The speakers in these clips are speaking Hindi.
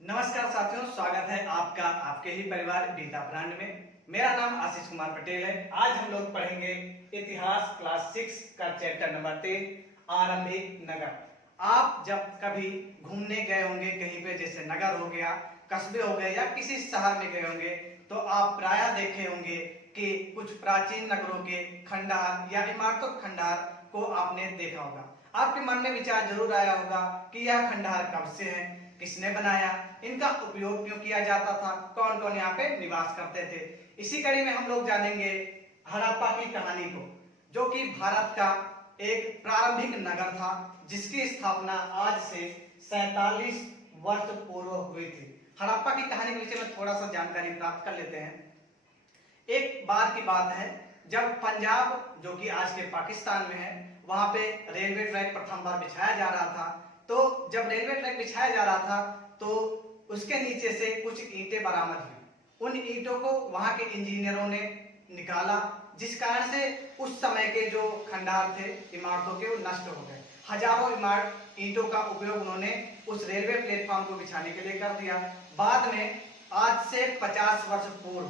नमस्कार साथियों, स्वागत है आपका आपके ही परिवार बीता ब्रांड में। मेरा नाम आशीष कुमार पटेल है। आज हम लोग पढ़ेंगे इतिहास क्लास 6 का चैप्टर नंबर 3 आरंभिक नगर। आप जब कभी घूमने गए होंगे कहीं पे, जैसे नगर हो गया, कस्बे हो गए या किसी शहर में गए होंगे, तो आप प्रायः देखे होंगे कि कुछ प्राचीन नगरों के खंडहर या इमारतों खंडहर को आपने देखा होगा। आपके मन में विचार जरूर आया होगा कि यह खंडहर कब से है, किसने बनाया, इनका उपयोग क्यों किया जाता था, कौन कौन यहाँ पे निवास करते थे। इसी कड़ी में हम लोग जानेंगे हड़प्पा की कहानी को, जो कि भारत का एक प्रारंभिक नगर था, जिसकी स्थापना आज से 47 वर्ष पूर्व हुई थी। हड़प्पा की कहानी के विषय में थोड़ा सा जानकारी प्राप्त कर लेते हैं। एक बार की बात है, जब पंजाब, जो कि आज के पाकिस्तान में है, वहां पे रेलवे ट्रैक प्रथम बार बिछाया जा रहा था। तो जब रेलवे ट्रैक बिछाया जा रहा था तो उसके नीचे से कुछ ईंटें बरामद हुई। उन ईंटों को वहां के इंजीनियरों ने निकाला, जिस कारण से उस समय के जो खंडहर थे इमारतों के, वो नष्ट हो गए। हजारों इमारत ईंटों का उपयोग उन्होंने उस रेलवे प्लेटफॉर्म को बिछाने के लिए कर दिया। बाद में आज से 50 वर्ष पूर्व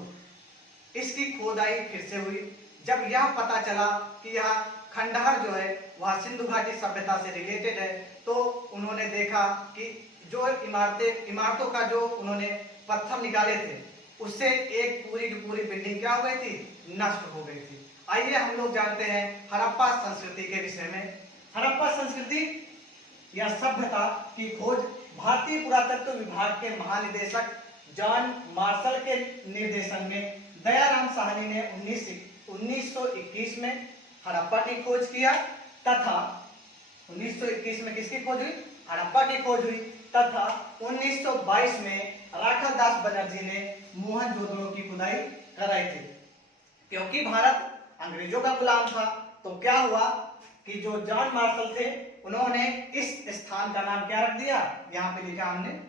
इसकी खोदाई फिर से हुई। जब यह पता चला कि यह खंडहर जो है वह सिंधु घाटी सभ्यता से रिलेटेड है, तो उन्होंने देखा कि जो इमारतों का जो उन्होंने पत्थर निकाले थे, उससे एक पूरी की पूरी बिल्डिंग क्या हो गई थी, नष्ट हो गई थी। आइए हम लोग जानते हैं हड़प्पा संस्कृति के विषय में। हड़प्पा संस्कृति या सभ्यता की खोज भारतीय पुरातत्व विभाग के महानिदेशक जॉन मार्शल के निर्देशन में दयाराम साहनी ने 1921 में हड़प्पा की खोज किया, तथा 1921 में किसकी खोज हुई, हड़प्पा की खोज हुई, तथा 1922 में राखल दास बनर्जी ने मोहनजोदड़ो की खुदाई कराई थी। क्योंकि भारत अंग्रेजों का गुलाम था, तो क्या हुआ कि जो जॉन मार्शल थे, उन्होंने इस स्थान का नाम क्या रख दिया, यहाँ पे लिखा हमने,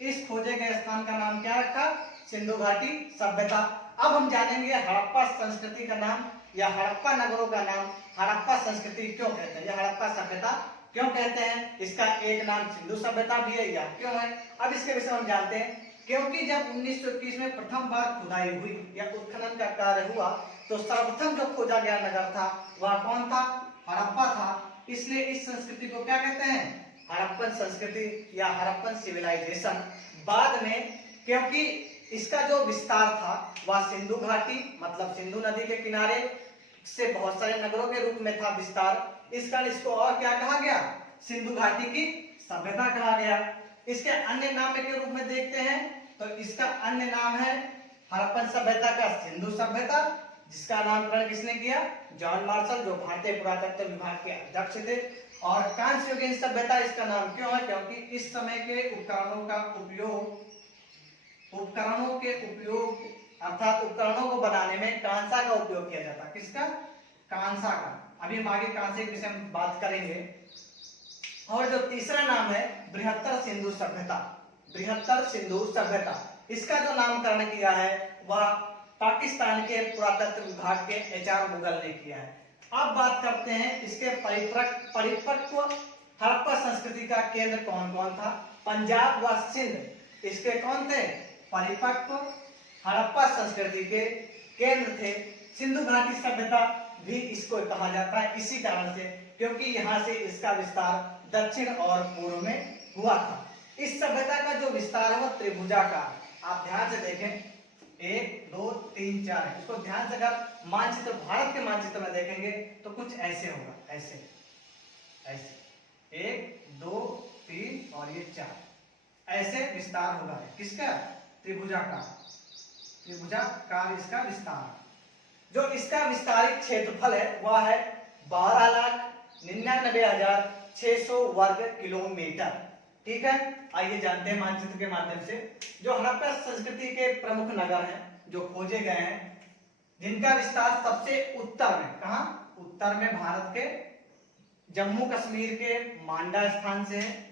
इस खोजे गए स्थान का नाम क्या रखा, सिंधु घाटी सभ्यता। अब हम जानेंगे हड़प्पा संस्कृति का नाम या हड़प्पा नगरों का नाम हड़प्पा संस्कृति क्यों कहते हैं, या हड़प्पा सभ्यता क्यों कहते हैं। इसका एक नाम सिंधु सभ्यता भी है, या क्यों है, अब इसके विषय में हम जानते हैं। क्योंकि जब 1921 में प्रथम बार खुदाई हुई या उत्खनन का कार्य हुआ, तो सर्वप्रथम जो खोजा गया नगर था वह कौन था, हड़प्पा था। इसलिए इस संस्कृति को क्या कहते हैं, हड़प्पन संस्कृति या हड़प्पन सिविलाइजेशन। बाद में क्योंकि इसका जो विस्तार था वह सिंधु घाटी मतलब सिंधु नदी के किनारे से बहुत सारे नगरों के रूप में था विस्तार, इस कारण इसको और क्या कहा गया, सिंधु घाटी की सभ्यता कहा गया। इसके अन्य नाम के रूप में देखते हैं तो इसका अन्य नाम है हड़प्पन सभ्यता का सिंधु सभ्यता, जिसका नामकरण किसने किया, जॉन मार्शल, जो भारतीय पुरातत्व विभाग के अध्यक्ष थे। और कांस्य युगीन सभ्यता इसका नाम क्यों है, क्योंकि इस समय के उपकरणों अर्थात उपकरणों को बनाने में कांसा का उपयोग किया जाता। किसका, कांसा का। अभी हम आगे कांसे के विषय में बात करेंगे। और जो तीसरा नाम है बृहत्तर सिंधु सभ्यता, बृहत्तर सिंधु सभ्यता, इसका जो नामकरण किया है वह पाकिस्तान के पुरातत्व विभाग के HR मुगल ने किया है। अब बात करते हैं इसके परिपक्व हड़प्पा संस्कृति का केंद्र कौन कौन था। पंजाब व सिंध इसके कौन थे, परिपक्व हड़प्पा संस्कृति के केंद्र थे। सिंधु घाटी सभ्यता भी इसको कहा जाता है इसी कारण से, क्योंकि यहाँ से इसका विस्तार दक्षिण और पूर्व में हुआ था। इस सभ्यता का जो विस्तार है वह त्रिभुजाकार, आप ध्यान से देखें, 1 2 3 4 है। इसको ध्यान से अगर मानचित्र, भारत के मानचित्र में देखेंगे तो कुछ ऐसे होगा, ऐसे ऐसे 1 2 3 और ये 4, ऐसे विस्तार होगा। किसका, त्रिभुजाकार, त्रिभुजाकार इसका विस्तार। जो इसका विस्तारित क्षेत्रफल है वह है 12,99,600 वर्ग किलोमीटर। ठीक है, आइए जानते हैं मानचित्र के माध्यम से जो हड़प्पा संस्कृति के प्रमुख नगर हैं जो खोजे गए हैं, जिनका विस्तार सबसे उत्तर में, कहां, उत्तर में भारत के जम्मू कश्मीर के मांडा स्थान से है।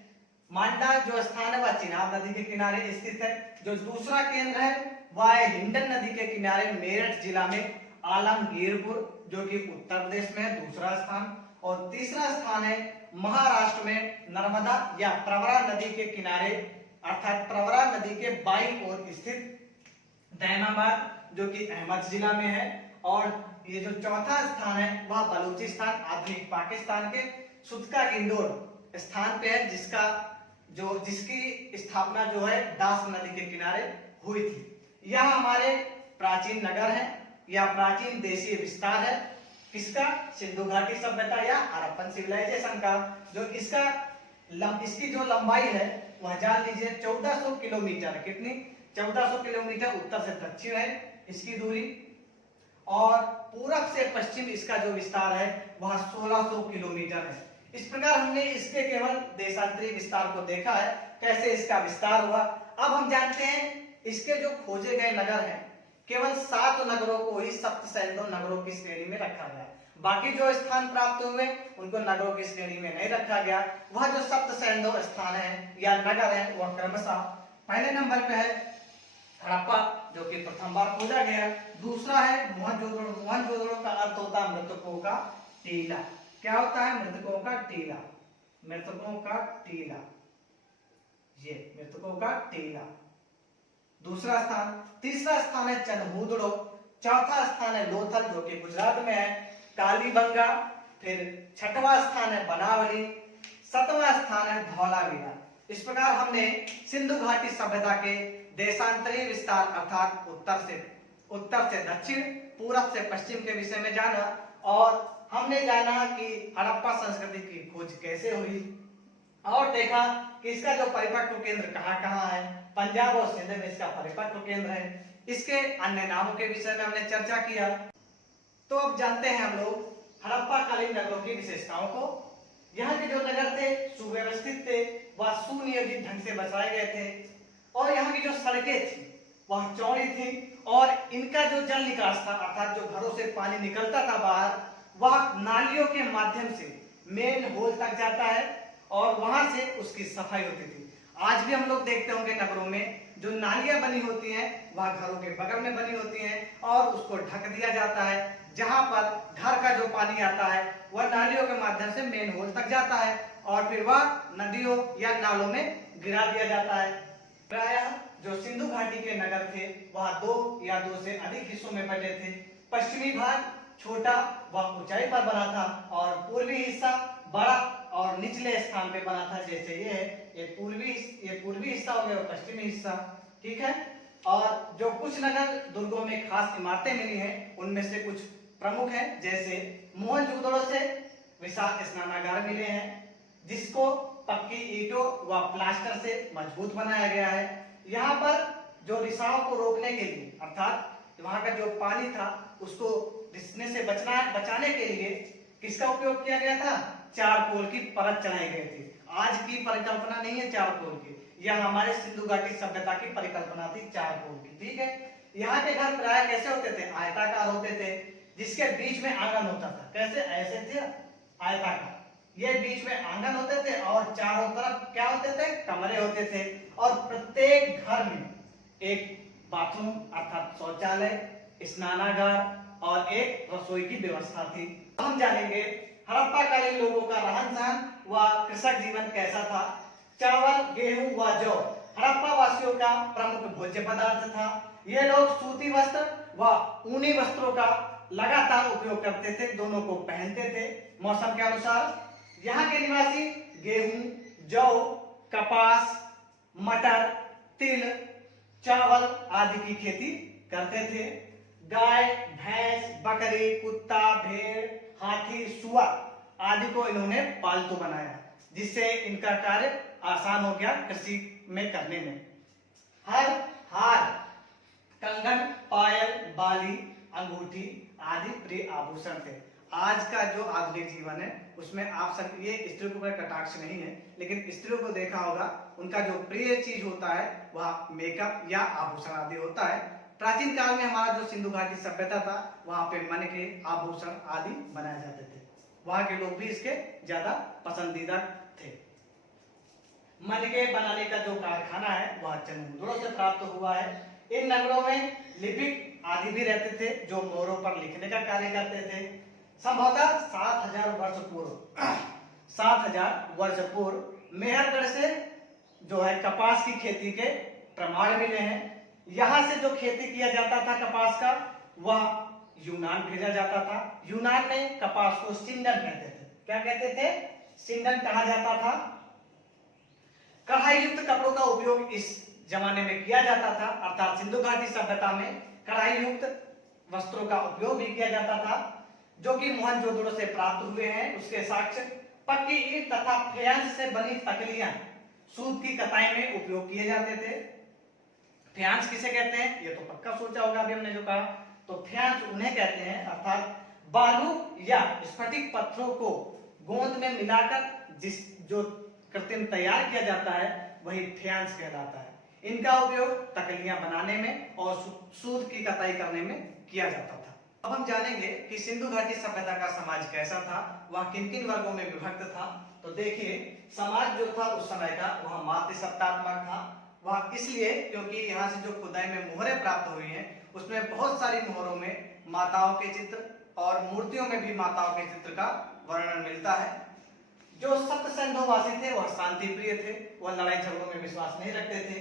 मांडा जो स्थान है वह चिनाब नदी के किनारे स्थित है। जो दूसरा केंद्र है वह है हिंडन नदी के किनारे मेरठ जिला में आलमगीरपुर, जो कि उत्तर प्रदेश में है, दूसरा स्थान। और तीसरा स्थान है महाराष्ट्र में नर्मदा या प्रवरा नदी के किनारे अर्थात प्रवरा नदी के बाईं ओर स्थित दैनाबाद जो कि अहमद जिला में है। और ये जो चौथा स्थान है वह बलूचिस्तान आधुनिक पाकिस्तान के सुदका इंदौर स्थान पे है, जिसकी स्थापना जो है दास नदी के किनारे हुई थी। यह हमारे प्राचीन नगर है या प्राचीन देशीय विस्तार है किसका, सिंधु घाटी सभ्यता या हड़प्पन सिविलाइजेशन का। जो इसकी जो लंबाई है वह जान लीजिए 1400 किलोमीटर। कितनी? 1400 किलोमीटर उत्तर से दक्षिण है इसकी दूरी, और पूरब से पश्चिम इसका जो विस्तार है वह 1600 किलोमीटर है। इस प्रकार हमने इसके केवल देशांतरी विस्तार को देखा है, कैसे इसका विस्तार हुआ। अब हम जानते हैं इसके जो खोजे गए नगर हैं, केवल 7 नगरों को ही सप्तसैन्य नगरों की श्रेणी में रखा गया। बाकी जो स्थान प्राप्त हुए उनको नगरों की श्रेणी में नहीं रखा गया। वह जो सप्तसैन्य स्थान है या नगर है वह क्रमशः पहले नंबर पे है हड़प्पा जो कि प्रथम बार खोजा गया। दूसरा है मोहनजोदड़ो। मोहनजोदड़ो का अर्थ होता है मृतकों का टीला। क्या होता है? मृतकों का टीला। मृतकों का टीला, ये मृतकों का टीला दूसरा स्थान। तीसरा स्थान है चनहूदड़ो। चौथा स्थान है लोथल जो कि गुजरात में है। कालीबंगा। फिर छठवां स्थान है बनावली। सातवां स्थान है धौलावीरा। इस प्रकार हमने सिंधु घाटी सभ्यता के देशांतरी विस्तार अर्थात उत्तर से दक्षिण, पूरब से पश्चिम के विषय में जाना, और हमने जाना कि हड़प्पा संस्कृति की खोज कैसे हुई, और देखा कि इसका जो परिपक्व केंद्र कहाँ है। पंजाब और सिंध में इसका परिपक्व केंद्र है। इसके अन्य नामों के विषय में हमने चर्चा किया। तो अब जानते हैं हम लोग हड़प्पा कालीन नगरों की विशेषताओं को। यहाँ के जो नगर थे सुव्यवस्थित थे, वह सुनियोजित ढंग से बसाए गए थे, और यहाँ की जो सड़कें थी वह चौड़ी थी, और इनका जो जल निकास था अर्थात जो घरों से पानी निकलता था बाहर, वह नालियों के माध्यम से मेन होल तक जाता है और वहां से उसकी सफाई होती थी। आज भी हम लोग देखते होंगे नगरों में जो नालियां बनी होती हैं वह घरों के बगल में बनी होती हैं और उसको ढक दिया जाता है। जहां पर घर का जो पानी आता है वह नालियों के माध्यम से मेन होल तक जाता है और फिर वह नदियों या नालों में गिरा दिया जाता है। प्रायः जो सिंधु घाटी के नगर थे वह 2 या 2 से अधिक हिस्सों में बटे थे। पश्चिमी भाग छोटा व ऊंचाई पर बना था और पूर्वी हिस्सा बड़ा और निचले स्थान पे बना था। जैसे ये है, ये पूर्वी हिस्सा हो गया और पश्चिमी हिस्सा, ठीक है। और जो कुछ नगर दुर्गों में खास इमारतें मिली हैं उनमें से कुछ प्रमुख हैं, जैसे मोहनजोदड़ो से विशाल स्नानागार मिले हैं जिसको पक्की ईंटों व प्लास्टर से मजबूत बनाया गया है। यहाँ पर जो रिसाव को रोकने के लिए अर्थात वहां का जो पानी था उसको रिसने से बचाने के लिए किसका उपयोग किया गया था? चारकोल की परत चढ़ाई गई थी। आज की परिकल्पना नहीं है चारकोल की, यह हमारे सिंधु घाटी सभ्यता की परिकल्पना थी चारकोल की, ठीक है। यहाँ के घर प्राय कैसे होते थे? आयताकार होते थे जिसके बीच में आंगन होता था। कैसे? ऐसे थे आयताकार, ये बीच में आंगन होते थे और चारों तरफ क्या होते थे? कमरे होते थे और प्रत्येक घर में एक बाथरूम अर्थात शौचालय, स्नानागार और एक रसोई की व्यवस्था थी। हम जानेंगे हड़प्पा कालीन लोगों का रहन सहन व कृषक जीवन कैसा था। चावल, गेहूं व जौ हड़प्पा वासियों का प्रमुख भोज्य पदार्थ था। ये लोग सूती वस्त्र व ऊनी वस्त्रों का लगातार उपयोग करते थे, दोनों को पहनते थे मौसम के अनुसार। यहाँ के निवासी गेहूं, जौ, कपास, मटर, तिल, चावल आदि की खेती करते थे। गाय, भैंस, बकरी, कुत्ता, भेड़, हाथी, सुअर आदि को इन्होंने पालतू बनाया जिससे इनका कार्य आसान हो गया कृषि में करने में। हर, हार, कंगन, पायल, बाली, अंगूठी आदि प्रिय आभूषण थे। आज का जो आधुनिक जीवन है उसमें आप सब, ये स्त्रियों के ऊपर कटाक्ष नहीं है, लेकिन स्त्रियों को देखा होगा उनका जो प्रिय चीज होता है वह मेकअप या आभूषण आदि होता है। प्राचीन काल में हमारा जो सिंधु घाटी सभ्यता था वहां पे मन के आभूषण आदि बनाए जाते थे। वहां के लोग भी इसके ज्यादा पसंदीदा थे। मन के बनाने का जो कारखाना है वह चनहूदड़ो से प्राप्त हुआ है। इन नगरों में लिपिक आदि भी रहते थे जो मोहरों पर लिखने का कार्य करते थे। संभवतः 7000 वर्ष पूर्व मेहरगढ़ से जो है कपास की खेती के प्रमाण मिले हैं। यहां से जो खेती किया जाता था कपास का, वह यूनान भेजा जाता था। यूनान में कपास को सिंडन कहते थे। क्या कहते थे? सिंडन कहा जाता था। कढ़ाई युक्त कपड़ों का उपयोग इस जमाने में किया जाता था, अर्थात सिंधु घाटी सभ्यता में कढ़ाई युक्त वस्त्रों का उपयोग भी किया जाता था, जो कि मोहनजोदड़ो से प्राप्त हुए हैं। उसके साक्ष्य पक्की ईंट तथा फेयांस से बनी तकलियां सूत की कताई में उपयोग किए जाते थे। फेयांस किसे कहते हैं ये तो पक्का सोचा होगा अभी हमने जो कहा। तो फेयांस उन्हें कहते हैं, अर्थात बालू या स्फटिक पत्थरों को गोंद में मिलाकर जिस जो कृत्रिम तैयार किया जाता है वही फेयांस कहलाता है। इनका उपयोग तकलियां बनाने में और सूत की कताई करने में किया जाता था। अब हम जानेंगे कि सिंधु घाटी सभ्यता का समाज कैसा था, वह किन किन वर्गों में विभक्त था। तो देखिए, समाज जो था उस समय का वह मातृसत्तात्मक था। वह इसलिए क्योंकि यहाँ से जो खुदाई में मोहरें प्राप्त हुई हैं उसमें बहुत सारी मोहरों में माताओं के चित्र और मूर्तियों में भी माताओं के चित्र का वर्णन मिलता है। जो सप्तसैंधववासी थे वह शांति प्रिय थे, वह लड़ाई झगड़ों में विश्वास नहीं रखते थे।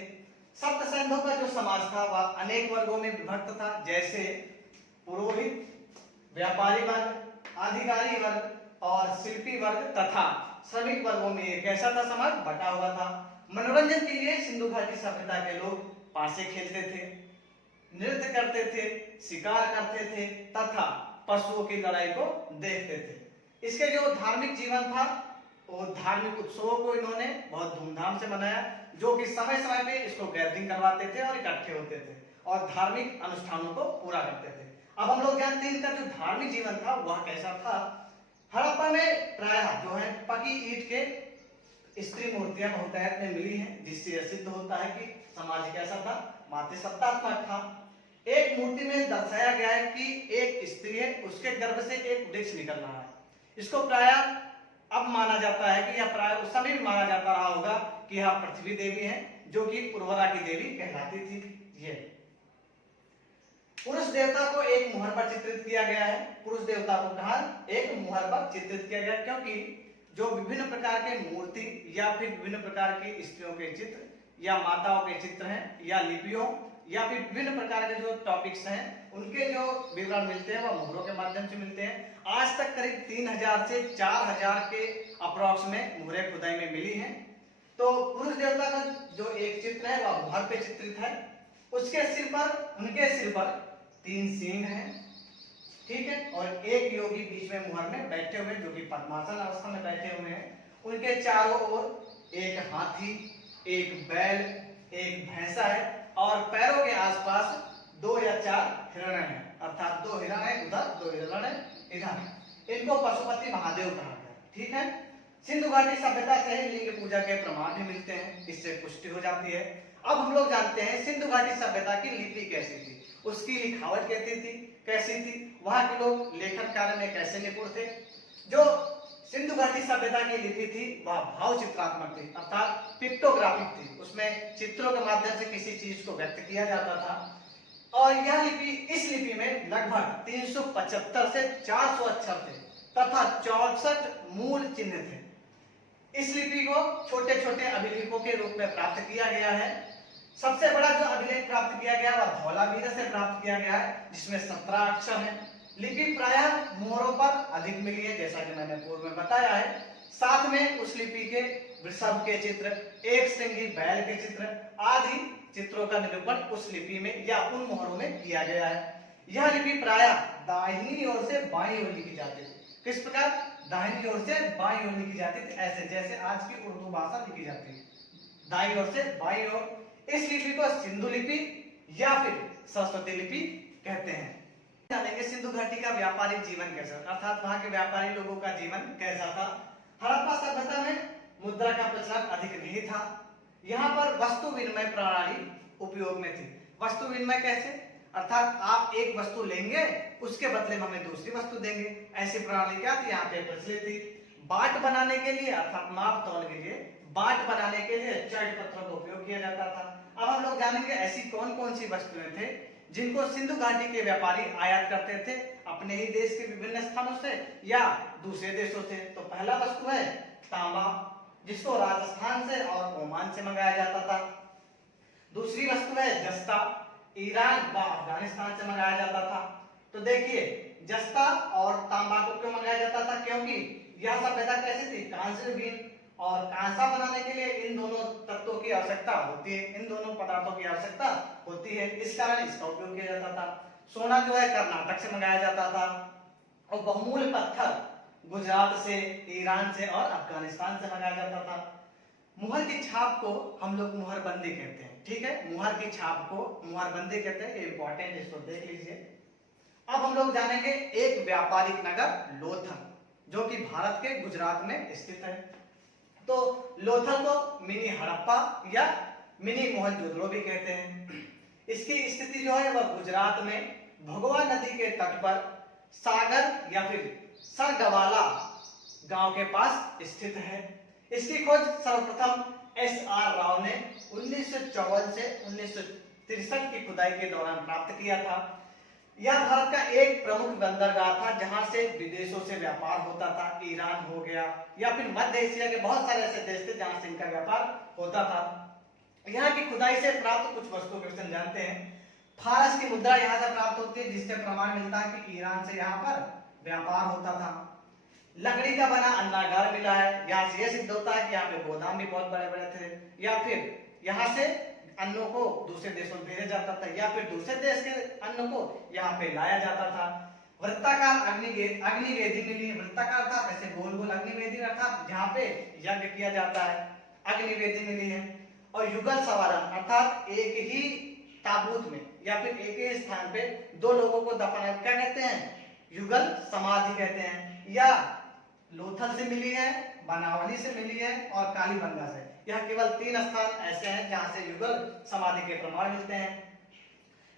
सप्तसैंधव का जो समाज था वह अनेक वर्गों में विभक्त था, जैसे पुरोहित, व्यापारी वर्ग, अधिकारी वर्ग और शिल्पी वर्ग तथा श्रमिक वर्गों में एक ऐसा था समाज बटा हुआ था। मनोरंजन के लिए सिंधु घाटी सभ्यता के लोग पासे खेलते थे, नृत्य करते थे, शिकार करते थे तथा पशुओं की लड़ाई को देखते थे। इसके जो धार्मिक जीवन था वो धार्मिक उत्सवों को इन्होंने बहुत धूमधाम से मनाया, जो कि समय समय पे इसको गैदरिंग करवाते थे और इकट्ठे होते थे और धार्मिक अनुष्ठानों को पूरा करते थे। अब हम लोग जानते हैं इनका जो धार्मिक जीवन था वह कैसा था। हड़प्पा में प्रायः जो है पकी ईंट के स्त्री मूर्तियां बहुतायत में मिली हैं, जिससे यह सिद्ध होता है कि समाज कैसा था, मातृसत्तात्मक था। एक मूर्ति में दर्शाया गया है कि एक स्त्री है, उसके गर्भ से एक वृक्ष निकल रहा है। इसको प्रायः अब माना जाता है कि यह प्रायः उस समय भी माना जाता रहा होगा कि यह पृथ्वी देवी है, जो कि उर्वरा की देवी कहलाती थी। ये पुरुष देवता को एक मुहर पर चित्रित किया गया है। पुरुष देवता को कहा एक मुहर पर चित्रित किया गया, क्योंकि जो विभिन्न प्रकार के मूर्ति या फिर विभिन्न प्रकार की स्त्रियों के चित्र या माताओं के चित्र हैं या लिपियों या फिर विभिन्न प्रकार के जो टॉपिक्स हैं उनके जो विवरण मिलते हैं वह मुहरों के माध्यम से मिलते हैं। आज तक करीब 3000 से 4000 के अप्रॉक्स में मुहरें खुदाई में मिली हैं। तो पुरुष देवता का जो एक चित्र है वह मुहर पे चित्रित है। उसके सिर पर, उनके सिर पर 3 सींग हैं, ठीक है, और एक योगी बीच में मुहर में बैठे हुए जो कि पद्मासन अवस्था में बैठे हुए हैं। उनके चारों ओर एक हाथी, एक बैल, एक भैंसा है और पैरों के आसपास 2 या 4 हिरण हैं, अर्थात 2 हिरण है उधर, 2 हिरण है इधर। इनको पशुपति महादेव कहा गया, ठीक है। सिंधु घाटी सभ्यता से ही लिंग पूजा के प्रमाण भी मिलते हैं, इससे पुष्टि हो जाती है। अब हम लोग जानते हैं सिंधु घाटी सभ्यता की लिपि कैसी थी, उसकी लिखावट कैसी थी, वहां के लोग लेखन कार्य में कैसे निपुण थे। जो सिंधु घाटी सभ्यता की लिपि थी वह भाव चित्रात्मक थी, अर्थात पिक्टोग्राफिक थी। उसमें चित्रों के माध्यम से किसी चीज को व्यक्त किया जाता था और यह लिपि, इस लिपि में लगभग 375 से 400 अक्षर थे तथा 64 मूल चिन्ह थे। इस लिपि को छोटे छोटे अभिलेखों के रूप में प्राप्त किया गया है। सबसे बड़ा जो अभिलेख प्राप्त किया गया वह धौलावीरा से प्राप्त किया गया है, जिसमें 17 अक्षर हैं। लिपि प्रायः मोहरों पर अधिक मिली है, जैसा कि मैंने पूर्व में बताया है। साथ में उस लिपि के वृषभ के चित्र, एक श्रृंगी बैल के चित्र आदि चित्रों का निरूपण उस लिपि में या उन मोहरों में किया गया है। यह लिपि प्रायः दाहिनी ओर से बाईं ओर लिखी जाती थी। किस प्रकार? दाहिनी ओर से बाईं ओर लिखी जाती थी, ऐसे जैसे आज की उर्दू भाषा लिखी जाती है, दाईं ओर से बाईं ओर। इस लिपि को सिंधु लिपि या फिर सरस्वती लिपि कहते हैं। जानेंगे सिंधु घाटी का व्यापारिक जीवन कैसा, अर्थात वहां के व्यापारी लोगों का जीवन कैसा था। हड़प्पा सभ्यता में मुद्रा का प्रचलन अधिक नहीं था। यहाँ पर वस्तु विनिमय प्रणाली उपयोग में थी। वस्तु विनिमय कैसे? अर्थात आप एक वस्तु लेंगे, उसके बदले में हमें दूसरी वस्तु देंगे। ऐसी प्रणाली क्या थी? यहाँ पे प्रचलित थी। बाट बनाने के लिए, अर्थात माप तौल के लिए, बाट बनाने के लिए चट पत्थरों का उपयोग किया जाता था। अब हम लोग जानेंगे ऐसी कौन कौन सी वस्तुएं थे जिनको सिंधु घाटी के व्यापारी आयात करते थे अपने ही देश के विभिन्न स्थानों से या दूसरे देशों से। तो पहला वस्तु है तांबा, जिसको राजस्थान से और ओमान से मंगाया जाता था। दूसरी वस्तु है जस्ता, ईरान व अफगानिस्तान से मंगाया जाता था। तो देखिए जस्ता और तांबा को क्यों मंगाया जाता था, क्योंकि यह सभ्यता कैसी थी, कांस्य बीन, और कांसा बनाने के लिए इन दोनों तत्वों की आवश्यकता होती है, इन दोनों पदार्थों की आवश्यकता होती है, इस कारण इसका उपयोग किया जाता था। सोना जो है कर्नाटक से मंगाया जाता था, और बहुमूल्य पत्थर गुजरात से, ईरान से और अफगानिस्तान से मंगाया जाता था। मुहर की छाप को हम लोग मुहरबंदी कहते हैं, ठीक है, मुहर की छाप को मुहरबंदी कहते हैं, ये इंपॉर्टेंट, इसको देख लीजिए। अब हम लोग जानेंगे एक व्यापारिक नगर लोथल, जो कि भारत के गुजरात में स्थित है। तो लोथल को मिनी हड़प्पा या मिनी मोहनजोदड़ो भी कहते हैं। इसकी स्थिति जो है वह गुजरात में भगवा नदी के तट पर सागर या फिर सरगवाला गांव के पास स्थित है। इसकी खोज सर्वप्रथम एस.आर. राव ने 1954 से 1963 की खुदाई के दौरान प्राप्त किया था। यह भारत का एक प्रमुख बंदरगाह था जहां से विदेशों से व्यापार होता था। ईरान हो गया या फिर मध्य एशिया के बहुत सारे ऐसे देश थे जहां से इनका व्यापार होता था। यहाँ की खुदाई से प्राप्त कुछ वस्तुओं के विषय जानते हैं। फारस की मुद्रा यहाँ से प्राप्त होती है, जिससे प्रमाण मिलता है कि ईरान से यहाँ पर व्यापार होता था। लकड़ी का बना अन्नागार मिला है, यहाँ से यह सिद्ध होता है कि यहाँ पे गोदाम भी बहुत बड़े बड़े थे, या फिर यहाँ से अन्नों को दूसरे देशों में भेजा जाता था, या फिर दूसरे देश के अन्नों को यहाँ पे लाया जाता था। वृत्ताकार अग्निवेदी मिली, वृत्ताकार था ऐसे गोल गोल अग्निवेदी अर्थात जहाँ पे यज्ञ किया जाता है, अग्निवेदी मिली है। और युगल सवारन अर्थात एक ही ताबूत में या फिर एक ही स्थान पे दो लोगों को दफनाया, क्या कहते हैं, युगल समाधि कहते हैं। या लोथल से मिली है, बनावली से मिली है और कालीबंगा से। यह केवल 3 स्थान ऐसे हैं जहां से युगल समाधि के प्रमाण मिलते हैं।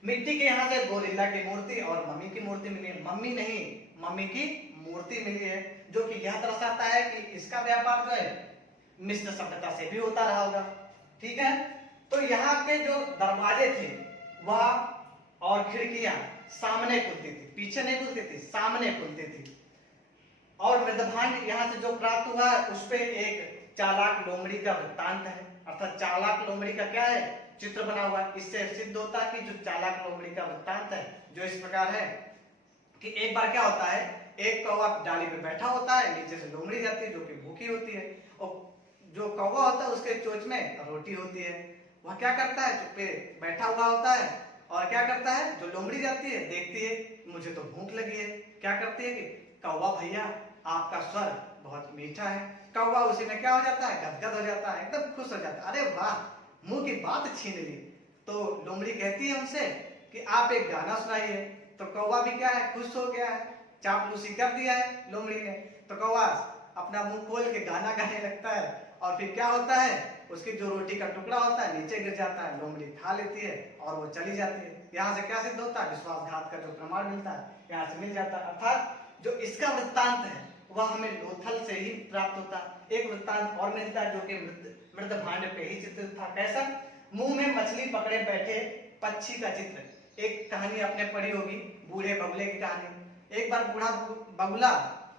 मिट्टी के यहाँ से गोरिल्ला की मूर्ति और मम्मी की मूर्ति मिली है, मम्मी नहीं मम्मी की मूर्ति मिली है, जो कि यह दर्शाता है कि इसका व्यापार जो है मिस्र सभ्यता से भी होता रहा होगा, ठीक है। तो यहाँ के जो दरवाजे थे वह और खिड़कियां सामने खुलती थी, पीछे नहीं खुलती थी, सामने खुलती थी। और मृदभांड यहाँ से जो प्राप्त हुआ है उस पे एक चालाक लोमड़ी का वृत्तांत है, अर्थात चालाक लोमड़ी का क्या है, चित्र बना हुआ है। इससे सिद्ध होता है कि जो चालाक लोमड़ी का वृत्तांत है जो इस प्रकार है कि एक बार क्या होता है, एक कौवा डाली पे बैठा होता है, नीचे से लोमड़ी जाती है जो कि भूखी होती है, और जो कौवा होता है उसके चोंच में रोटी होती है। वह क्या करता है, चुप पे बैठा हुआ होता है और क्या करता है, जो लोमड़ी जाती है देखती है मुझे तो भूख लगी है, क्या करती है कि कौवा भैया आपका स्वर बहुत मीठा है। कौवा उसी में क्या हो जाता है, गदगद हो जाता है, एकदम खुश हो जाता है, अरे वाह मुंह की बात छीन ली। तो लोमड़ी कहती है उनसे कि आप एक गाना सुनाइए। तो कौवा भी क्या है, खुश हो गया है, चापलूसी कर दिया है लोमड़ी ने। तो कौवा अपना मुंह खोल के गाना गाने लगता है और फिर क्या होता है, उसकी जो रोटी का टुकड़ा होता है नीचे गिर जाता है, लोमड़ी खा लेती है और वो चली जाती है। यहाँ से क्या सिद्ध होता है, विश्वासघात का जो प्रमाण मिलता है यहाँ से मिल जाता है। अर्थात जो इसका वृत्तांत है वह हमें लोथल से ही प्राप्त होता है। एक वृत्तांत और मिलता है जो कि मृदभांड पे ही चित्रित था। कैसा, मुंह में मछली पकड़े बैठे पक्षी का चित्र। एक कहानी आपने पढ़ी होगी, बूढ़े बगुले की कहानी। एक बार बूढ़ा बगुला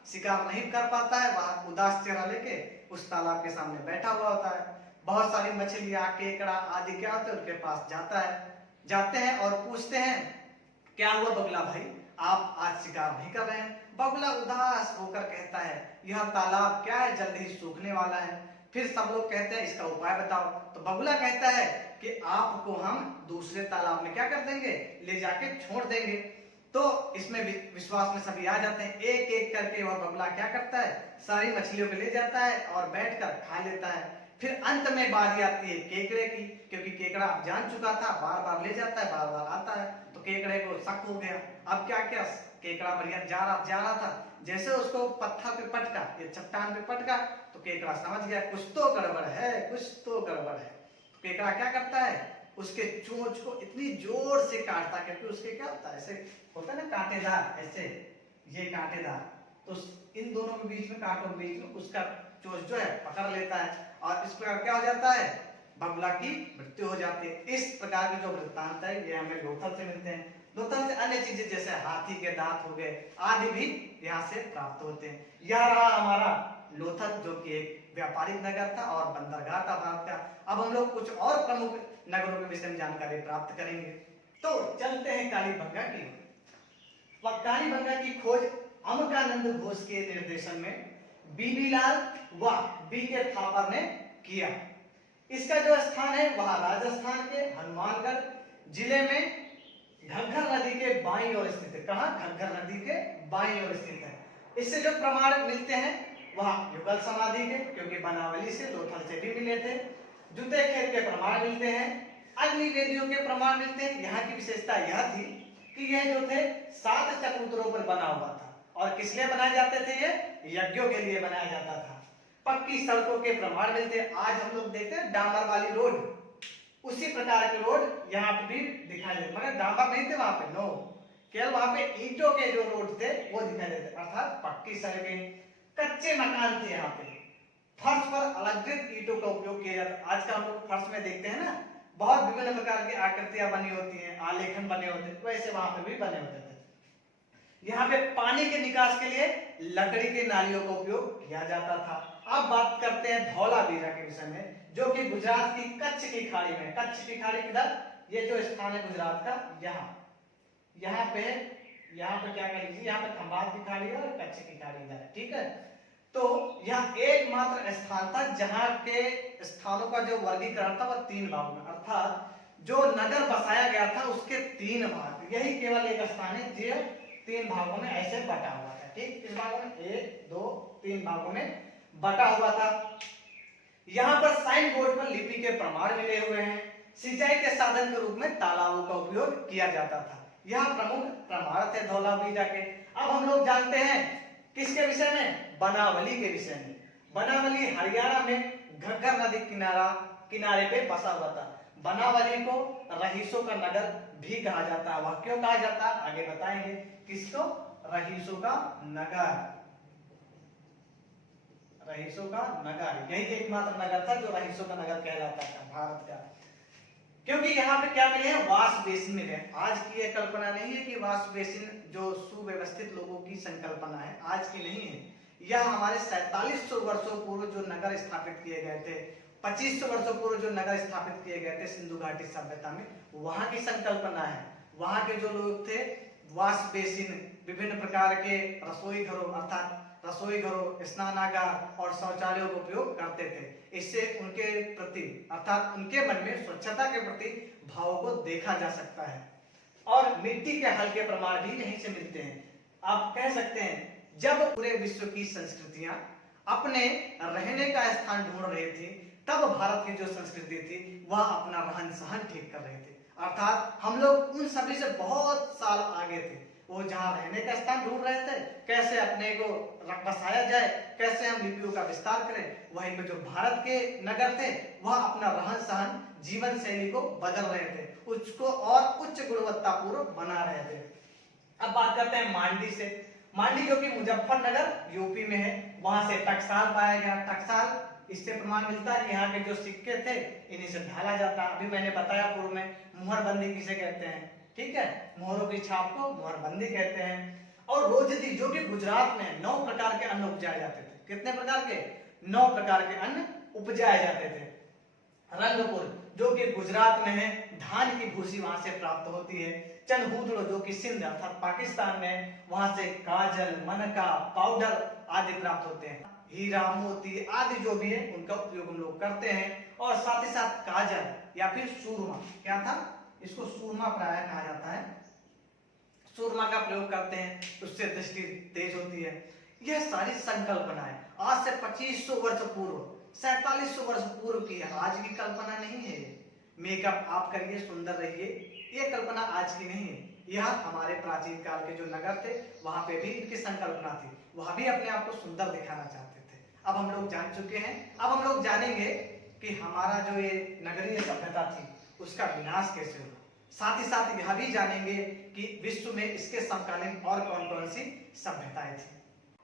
शिकार नहीं कर पाता है, वह उदास चेहरा लेके उस तालाब के सामने बैठा हुआ होता है। बहुत सारी मछलियां, केकड़ा आदि क्या होते हैं उनके पास जाते हैं और पूछते हैं क्या हुआ बगुला भाई, आप आज शिकार नहीं कर रहे हैं। बगुला उदास होकर कहता है यह तालाब क्या है, जल्द ही सूखने वाला है। फिर सब लोग कहते हैं इसका उपाय बताओ। तो बगुला कहता है कि आपको हम दूसरे तालाब में क्या कर देंगे, ले जाके छोड़ देंगे। तो इसमें विश्वास में सभी आ जाते हैं। एक एक करके वह बगुला क्या करता है, सारी मछलियों को ले जाता है और बैठकर खा लेता है। फिर अंत में बारी आती है केकड़े की, क्योंकि केकड़ा अब जान चुका था, बार बार ले जाता है, बार बार आता है। तो केकड़े को शक हो गया। अब क्या किया, केकड़ा बढ़िया जा रहा था, जैसे उसको पत्थर पे पटका, ये चट्टान पे पटका, तो केकड़ा समझ गया कुछ तो गड़बड़ है, कुछ तो गड़बड़ है। तो केकड़ा क्या करता है, उसके चोंच को इतनी जोर से काटता है, क्योंकि उसके क्या होता है, ऐसे होता है ना कांटेदार, ऐसे ये कांटेदार, तो इन दोनों के बीच में, कांटों के बीच में उसका चोंच जो है पकड़ लेता है और इस प्रकार क्या हो जाता है, बगुला की मृत्यु हो जाती है। इस प्रकार के जो वृत्तांत है ये हमें लोथल से मिलते हैं। लोथल से अन्य चीजें जैसे हाथी के दांत हो गए आदि भी यहाँ से प्राप्त होते हैं। यह रहा हमारा लोथल, जो कि एक व्यापारिक नगर था और बंदरगाह था भारत का। अब हम लोग कुछ और प्रमुख नगरों के विषय में जानकारी प्राप्त करेंगे। तो चलते हैं कालीबंगा की ओर। कालीबंगा की खोज अमकानंद घोष के निर्देशन में बीबीलाल व बी.के. थापर ने किया। इसका जो स्थान है वह राजस्थान के हनुमानगढ़ जिले में घग्गर नदी के बाईं ओर स्थित है। कहां? घग्गर नदी के बाईं ओर स्थित है। इससे जो प्रमाण मिलते हैं वह युगल समाधि के, क्योंकि बनावली से लोथल से भी मिले थे। जूते खेत के प्रमाण मिलते हैं, अग्नि वेदियों के प्रमाण मिलते हैं। यहाँ की विशेषता यह थी कि यह जो थे 7 चबूतरों पर बना हुआ था और किस लिए बनाए जाते थे? ये यज्ञों के लिए बनाया जाता था। पक्की सड़कों के प्रमाण मिलते हैं। आज हम लोग देखते हैं डामर वाली रोड, उसी प्रकार के रोड यहाँ पे भी दिखाई देते, मगर डामर नहीं थे वहां पे, नो, केवल वहां पे ईंटों के जो रोड थे वो दिखाई देते, अर्थात पक्की सड़कें। कच्चे मकान थे यहाँ पे। फर्श पर अलंकृत ईंटों का उपयोग किया जाता। आजकल हम लोग फर्श में देखते हैं ना, बहुत विभिन्न प्रकार की आकृतियां बनी होती हैं, आलेखन बने होते हैं, वैसे वहां पे भी बने होते थे। यहाँ पे पानी के निकास के लिए लकड़ी के नालियों का उपयोग किया जाता था। अब बात करते हैं धौलावीरा के विषय में, जो कि गुजरात की कच्छ की खाड़ी में। कच्छ की खाड़ी किधर? ये जो स्थान है गुजरात का, यहाँ पे क्या कह लीजिए, यहाँ पे खंभात की खाड़ी है और कच्छ की खाड़ी इधर है, ठीक है। तो यह एकमात्र स्थान था जहां के स्थानों का जो वर्गीकरण था वह 3 भागों में, अर्थात जो नगर बसाया गया था उसके 3 भाग, यही केवल एक स्थान है जो 3 भागों में ऐसे बटा हुआ था, ठीक। किस भागों में? 1, 2, 3 भागों में बटा हुआ था। यहाँ पर साइन बोर्ड पर लिपि के प्रमाण मिले हुए हैं। सिंचाई के साधन के रूप में तालाबों का उपयोग किया जाता था। यह प्रमुख प्रमाण थे धौलावीरा के। अब हम लोग जानते हैं किसके विषय में? बनावली के विषय में। बनावली हरियाणा में घग्गर नदी किनारे पे बसा हुआ था। बनावली को रहीसों का नगर भी कहा जाता है। वह क्यों कहा जाता है आगे बताएंगे। किसको? रहीसों का नगर। रहीसों का नगर, यही एकमात्र नगर था जो रहीसों का नगर कहलाता था भारत का, क्योंकि यहाँ पे क्या मिले हैं? वाश बेसिन मिले। आज की यह कल्पना नहीं है कि वाश बेसिन जो सुव्यवस्थित लोगों की संकल्पना है, आज की नहीं है। यह हमारे 4700 वर्षों पूर्व जो नगर स्थापित किए गए थे, 2500 वर्षों पूर्व जो नगर स्थापित किए गए थे सिंधु घाटी सभ्यता में, वहां की संकल्पना है। वहां के जो लोग थे वाश बेसिन, विभिन्न प्रकार के रसोई घरों अर्थात रसोई घरों, स्नानागार और शौचालयों का उपयोग करते थे। इससे उनके प्रति अर्थात उनके मन में स्वच्छता के प्रति भाव को देखा जा सकता है। और मिट्टी के हल्के प्रमाण भी यहीं से मिलते हैं। आप कह सकते हैं जब पूरे विश्व की संस्कृतियां अपने रहने का स्थान ढूंढ रही थी, तब भारत की जो संस्कृति थी वह अपना रहन सहन ठीक कर रहे थे। अर्थात हम लोग उन सभी से बहुत साल आगे थे। वो जहां रहने का स्थान ढूंढ रहे थे, कैसे अपने को बसाया जाए, कैसे हम लिपियों का विस्तार करें, वहीं पे जो भारत के नगर थे वह अपना रहन सहन, जीवन शैली को बदल रहे थे, उसको और उच्च गुणवत्तापूर्ण बना रहे थे। अब बात करते हैं मांडी से। मांडी जो कि मुजफ्फरनगर यूपी में है, वहां से टकसाल पाया गया। टकसाल, इससे प्रमाण मिलता है कि यहाँ के जो सिक्के थे इन्हीं से ढाला जाता। अभी मैंने बताया पूर्व में मुहरबंदी किसे कहते हैं, ठीक है, मोहरों की छाप को मुहरबंदी कहते हैं। और रोजदी जो कि गुजरात में 9 प्रकार के अन्न उपजाए जाते थे। कितने प्रकार के? 9 प्रकार के अन्न उपजाए जाते थे। रंगपुर जो कि गुजरात में है, धान की भूसी वहां से प्राप्त होती है। चनहूदड़ो जो कि सिंध अर्थात पाकिस्तान में, वहां से काजल, मनका, पाउडर आदि प्राप्त होते हैं। हीरा, मोती आदि जो भी है उनका उपयोग हम लोग करते हैं। और साथ ही साथ काजल या फिर सूरमा, क्या था? इसको सूरमा प्राय कहा जाता है। सूरमा का प्रयोग करते हैं, उससे दृष्टि तेज होती है। यह सारी संकल्पनाएं आज से 2500 वर्ष पूर्व, 4700 वर्ष पूर्व की है, आज की कल्पना नहीं है। मेकअप आप करिए, सुंदर रहिए, ये कल्पना आज की नहीं है। यह हमारे प्राचीन काल के जो नगर थे वहां पे भी इनकी संकल्पना थी, वह भी अपने आप को सुंदर दिखाना चाहते थे। अब हम लोग जान चुके हैं। अब हम लोग जानेंगे कि हमारा जो ये नगरीय सभ्यता थी उसका विनाश कैसे हुआ। साथ ही साथ यह भी जानेंगे कि विश्व में इसके समकालीन और कौन कौन सी सभ्यताएं थी।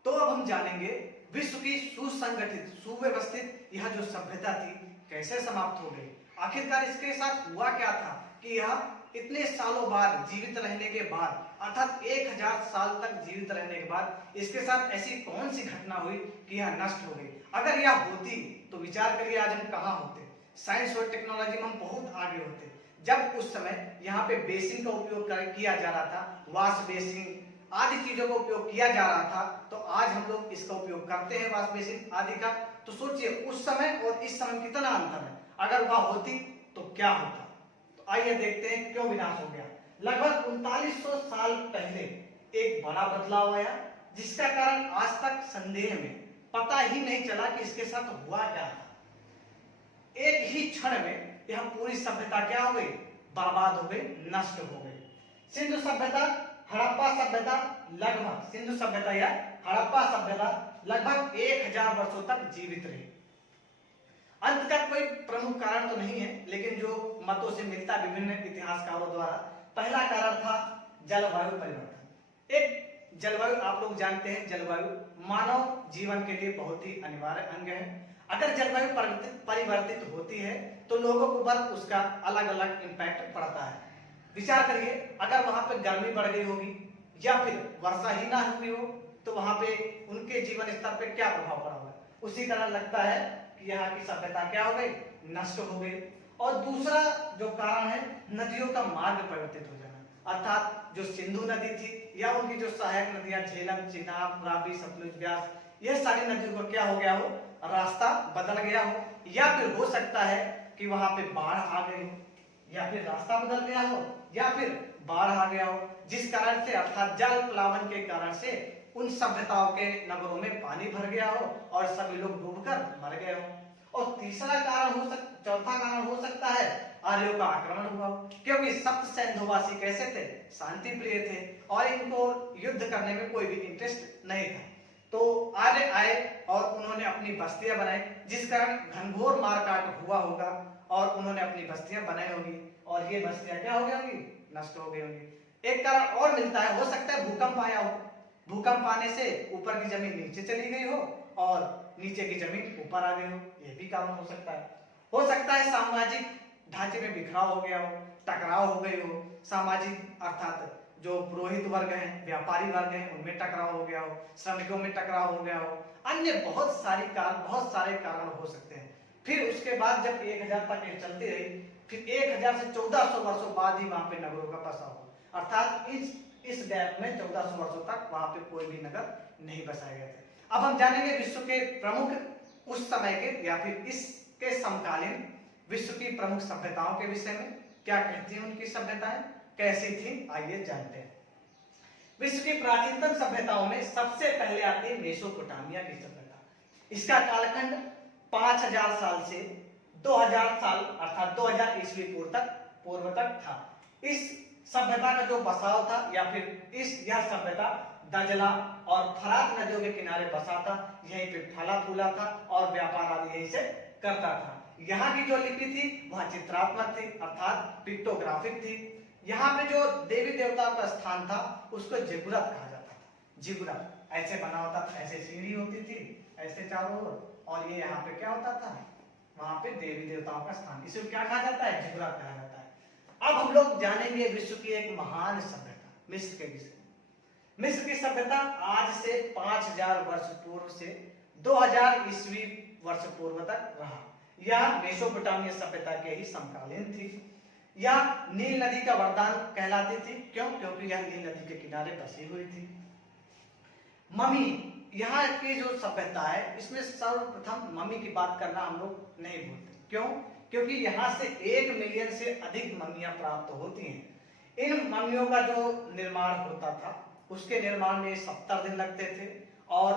तो अब हम जानेंगे विश्व की सुसंगठित, सुव्यवस्थित यह जो सभ्यता थी कैसे समाप्त हो गई। आखिरकार इसके साथ हुआ क्या था कि यह इतने सालों बाद जीवित रहने के बाद, अर्थात 1000 साल तक जीवित रहने के बाद इसके साथ ऐसी कौन सी घटना हुई कि यह नष्ट हो गई। अगर यह होती तो विचार करिए आज हम कहाँ होते। साइंस और टेक्नोलॉजी में हम बहुत आगे होते। जब उस समय यहाँ पे बेसिन का उपयोग किया जा रहा था, वॉश बेसिन आदि चीजों का उपयोग किया जा रहा था, तो आज हम लोग इसका उपयोग करते हैं वॉश बेसिन आदि का। तो सोचिए उस समय और इस समय कितना अंतर है। अगर वह होती तो क्या होता। तो आइए देखते हैं क्यों विनाश हो गया। लगभग 3900 साल पहले एक बड़ा बदलाव आया, जिसका कारण आज तक संदेह में पता ही नहीं चला कि इसके साथ हुआ क्या था। एक ही क्षण में यह पूरी सभ्यता क्या हो गई, बर्बाद हो गई, नष्ट हो गई। सिंधु सभ्यता, हड़प्पा सभ्यता लगभग सिंधु सभ्यता या हड़प्पा सभ्यता लगभग 1000 वर्षों तक जीवित रही। अंत का कोई प्रमुख कारण तो नहीं है, लेकिन जो मतों से मिलता विभिन्न इतिहासकारों द्वारा, पहला कारण था जलवायु परिवर्तन। एक जलवायु, आप लोग जानते हैं जलवायु मानव जीवन के लिए बहुत ही अनिवार्य अंग है। अगर जलवायु परिवर्तित होती है तो लोगों के ऊपर उसका अलग अलग इम्पैक्ट पड़ता है। विचार करिए, अगर वहां पे गर्मी बढ़ गई होगी या फिर वर्षा ही ना हुई हो तो वहां पे उनके जीवन स्तर पे क्या प्रभाव पड़ा होगा। उसी तरह लगता है कि यहाँ की सभ्यता क्या हो गई, नष्ट हो गई। और दूसरा जो कारण है नदियों का मार्ग परिवर्तित हो जाना, अर्थात जो सिंधु नदी थी या उनकी जो सहायक नदियां झेलम, चिनाब, रावी, सतलुज, व्यास, यह सारी नदियों को क्या हो गया हो, रास्ता बदल गया हो, या फिर हो सकता है कि वहां पे बाढ़ आ गई हो, या फिर रास्ता बदल गया हो, या फिर बाढ़ आ गया हो, जिस कारण से अर्थात जल प्लावन के कारण से उन सभ्यताओं के नगरों में पानी भर गया हो और सभी लोग डूबकर मर गए हो। और तीसरा कारण चौथा कारण हो सकता है आर्यों का आक्रमण हुआ हो, क्योंकि सप्त सैन्धवासी कैसे थे, शांति प्रिय थे और इनको युद्ध करने में कोई भी इंटरेस्ट नहीं था। तो आर्य आए और उन्होंने अपनी बस्तियां बनाई, जिस कारण घनघोर मारकाट हुआ होगा और उन्होंने अपनी बस्तियां बनाई होगी और ये बस्तियां क्या हो गई होंगी, नष्ट हो गई होंगी। एक कारण और मिलता है, हो सकता है भूकंप आया हो, भूकंप आने से ऊपर की जमीन नीचे चली गई हो और नीचे की जमीन ऊपर आ गई हो, यह भी कारण हो सकता है। हो सकता है सामाजिक ढांचे में बिखराव हो गया हो, टकराव हो गई हो, सामाजिक अर्थात जो पुरोहित वर्ग हैं, व्यापारी वर्ग हैं, उनमें टकराव हो गया हो, श्रमिकों में टकराव हो गया हो, अन्य बहुत सारे कारण हो सकते हैं। फिर उसके बाद जब 1000 तक ये चलती रही, फिर 1000 से 1400 वर्षों बाद ही वहां पे नगरों का बसा हो, अर्थात इस गैप में 1400 वर्षों तक वहां पे कोई भी नगर नहीं बसाए गए थे। अब हम जानेंगे विश्व के प्रमुख उस समय के या फिर इसके समकालीन विश्व की प्रमुख सभ्यताओं के विषय में, क्या कहती हैं उनकी सभ्यताएं, कैसी थी, आइए जानते हैं। विश्व की प्राचीनतम सभ्यताओं में सबसे पहले आती है मेसोपोटामिया की सभ्यता। इसका कालखंड 5000 साल से 2000 साल अर्थात 2000 ईस्वी पूर्व तक था। इस सभ्यता का जो बसाव था या फिर यह सभ्यता दजला और फरात नदियों के किनारे बसा था, यहीं पे फला फूला था और व्यापार आदि यहीं से करता था। यहाँ की जो लिपि थी वह चित्रात्मक थी अर्थात पिक्टोग्राफिक थी। यहाँ पे जो देवी देवताओं का स्थान था उसको जिगुरत कहा जाता था। जिगुरत ऐसे बना होता था, ऐसे सीढ़ी होती थी ऐसे चारों ओर, और ये यहाँ पे क्या होता था, वहां पे देवी देवताओं का स्थान, इसे क्या कहा जाता है, जिगुरत कहा जाता है। अब हम लोग जानेंगे विश्व की एक महान सभ्यता मिस्र के विषय में। मिस्र की सभ्यता आज से 5000 वर्ष पूर्व से 2000 ईस्वी वर्ष पूर्व तक रहा। यह मेसोपोटामिया सभ्यता के ही समकालीन थी। यह नील नदी का वरदान कहलाती थी। क्यों? क्योंकि यह नील नदी के किनारे बसी हुई थी। मम्मी, यहाँ की जो सभ्यता है इसमें सर्वप्रथम मम्मी की बात करना हम लोग नहीं भूलते। क्यों? क्योंकि यहाँ से 1 मिलियन से अधिक मम्मियां प्राप्त होती हैं। इन मम्मियों का जो निर्माण होता था उसके निर्माण में 70 दिन लगते थे और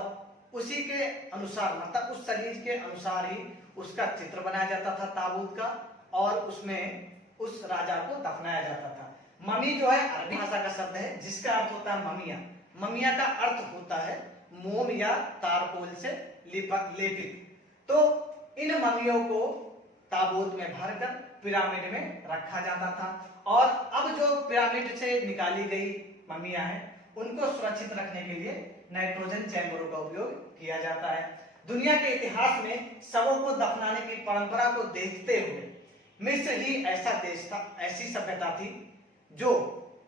उसी के अनुसार मतलब उस शरीर के अनुसार ही उसका चित्र बनाया जाता था ताबूत का, और उसमें उस राजा को दफनाया जाता था। मम्मी जो है अरबी भाषा का शब्द है जिसका अर्थ होता है ममिया। ममिया का अर्थ होता है मोम या तारकोल से लेपित। तो इन ममियों को ताबूत में भरकर पिरामिड में रखा जाता था, और अब जो पिरामिड से निकाली गई ममिया है उनको सुरक्षित रखने के लिए नाइट्रोजन चैम्बरों का उपयोग किया जाता है। दुनिया के इतिहास में शवों को दफनाने की परंपरा को देखते हुए मिस्र ही ऐसा देश था, ऐसी सभ्यता थी जो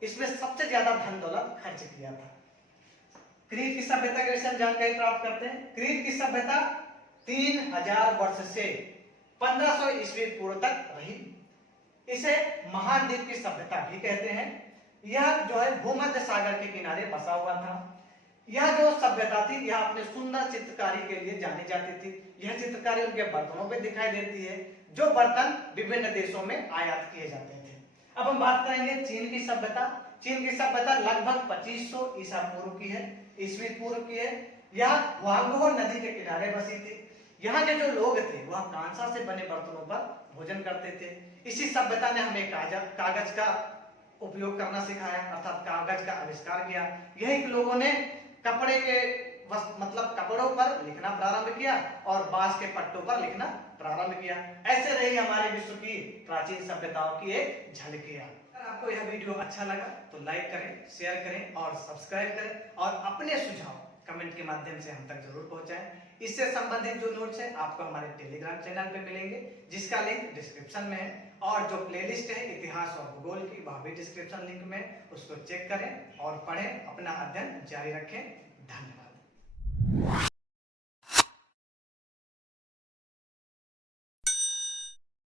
इसमें सबसे ज्यादा धन दौलत खर्च किया था। क्रीट की सभ्यता के विषय में जानकारी प्राप्त करते हैं। क्रीट की सभ्यता 3000 वर्ष से 1500 ईस्वी पूर्व तक रही। इसे महाद्वीप की सभ्यता भी कहते हैं। यह जो है भूमध्य सागर के किनारे बसा हुआ था। यह जो सभ्यता थी यह अपने सुंदर चित्रकारी के लिए जानी जाती थी। यह चित्रकारी उनके बर्तनों पे दिखाई देती है, जो बर्तन विभिन्न देशों में आयात किए जाते थे। अब हम बात करेंगे चीन की सभ्यता। चीन की सभ्यता लगभग 2500 ईसा पूर्व की है, ईस्वी पूर्व की है। यह हुआंगहो नदी के किनारे बसी थी। यहाँ के जो लोग थे वह कांसा से बने बर्तनों पर भोजन करते थे। इसी सभ्यता ने हमें कागज का उपयोग करना सिखाया, अर्थात कागज का आविष्कार किया। यही लोगों ने कपड़े के मतलब कपड़ों पर लिखना प्रारंभ किया और बांस के पट्टों पर लिखना प्रारंभ किया। ऐसे रही हमारे विश्व की प्राचीन सभ्यताओं की एक झलकियां। अगर आपको यह वीडियो अच्छा लगा तो लाइक करें, शेयर करें और सब्सक्राइब करें और अपने सुझाव कमेंट के माध्यम से हम तक जरूर पहुंचाएं। इससे संबंधित जो नोट्स है आपको हमारे टेलीग्राम चैनल पे मिलेंगे, जिसका लिंक डिस्क्रिप्शन में है। और जो प्लेलिस्ट है इतिहास और भूगोल की वह भी डिस्क्रिप्शन लिंक में, उसको चेक करें और पढ़ें, अपना अध्ययन जारी रखें।